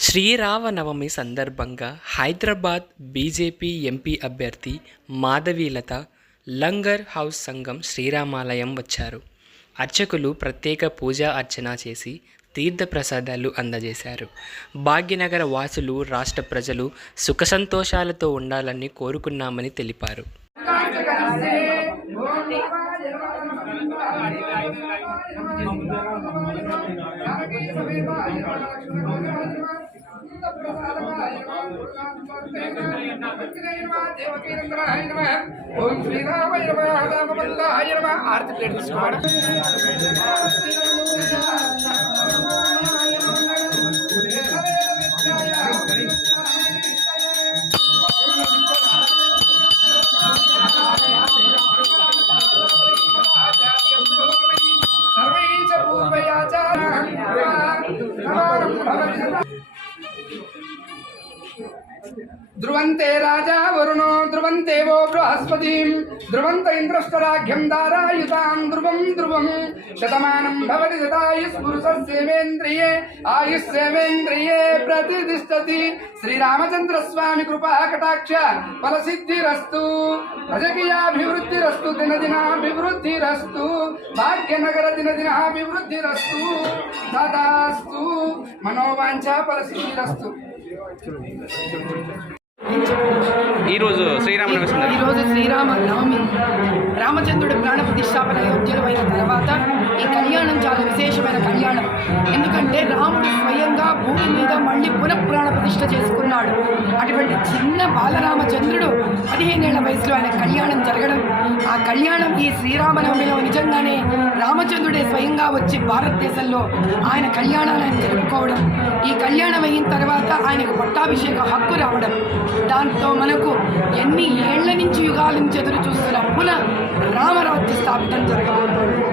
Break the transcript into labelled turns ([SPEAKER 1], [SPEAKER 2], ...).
[SPEAKER 1] శ్రీరామనవమి సందర్భంగా Hyderabad BJP MP అభ్యర్థి Madhavilatha langar house సంఘం శ్రీరామాలయం వచ్చారు. అర్చకులు ప్రత్యేక పూజా అర్చన చేసి తీర్థప్రసాదాలు అందజేశారు. భాగ్యనగర వాసులు రాష్ట్ర ప్రజలు సుఖ సంతోషాలతో ఉండాలని కోరుకున్నామని తెలిపారు.
[SPEAKER 2] ஓம் ஸ்ரீராம ராமமல்லாயிரமா ధ్రువంతే రాజా వరుణో ధ్రువంతే వో బృహస్పతి. ధ్రువంత ఇంద్రష్టరాఘ్యం దారాయుతాం ధ్రువం ధ్రువం. శతమానం భవతి శతాయుస్పురుషేంద్రియే ఆయుస్సేవేంద్రియే ప్రతిష్టతి. శ్రీరామచంద్రస్వామి కృపా కటాక్ష ఫలసిద్ధిరస్తు. ప్రజకీయాభివృద్ధిరస్తు దినదినాభివృద్ధిరస్తు. భాగ్యనగర దినదినాభివృద్ధిరస్తు. తదాస్తు మనోవాంఛ ఫలసిద్ధిరస్తు.
[SPEAKER 3] ఈరోజు శ్రీరామనవమి సందర్భంగా.
[SPEAKER 4] ఈరోజు శ్రీరామ నవమి. రామచంద్రుడి ప్రాణ ప్రతిష్టాపన అయిన తర్వాత ఈ కళ్యాణం చాలా విశేషమైన కళ్యాణం. ఎందుకంటే రాముడు స్వయం భూమి మీద మళ్ళీ పునః ప్రతిష్ఠ చేసుకున్నాడు. అటువంటి చిన్న బాలరామచంద్రుడు పదిహేనేళ్ళ వయసులో ఆయన కళ్యాణం జరగడం ఆ కళ్యాణం ఈ శ్రీరామనవమిలో నిజంగానే రామచంద్రుడే స్వయంగా వచ్చి భారతదేశంలో ఆయన కళ్యాణాన్ని ఆయన జరుపుకోవడం ఈ కళ్యాణం అయిన తర్వాత ఆయనకు పట్టాభిషేక హక్కు రావడం. దాంతో మనకు ఎన్ని ఏళ్ళ నుంచి యుగాల నుంచి ఎదురు చూస్తున్న పునః రామరాజ్య స్థాపితం జరగబోతోంది.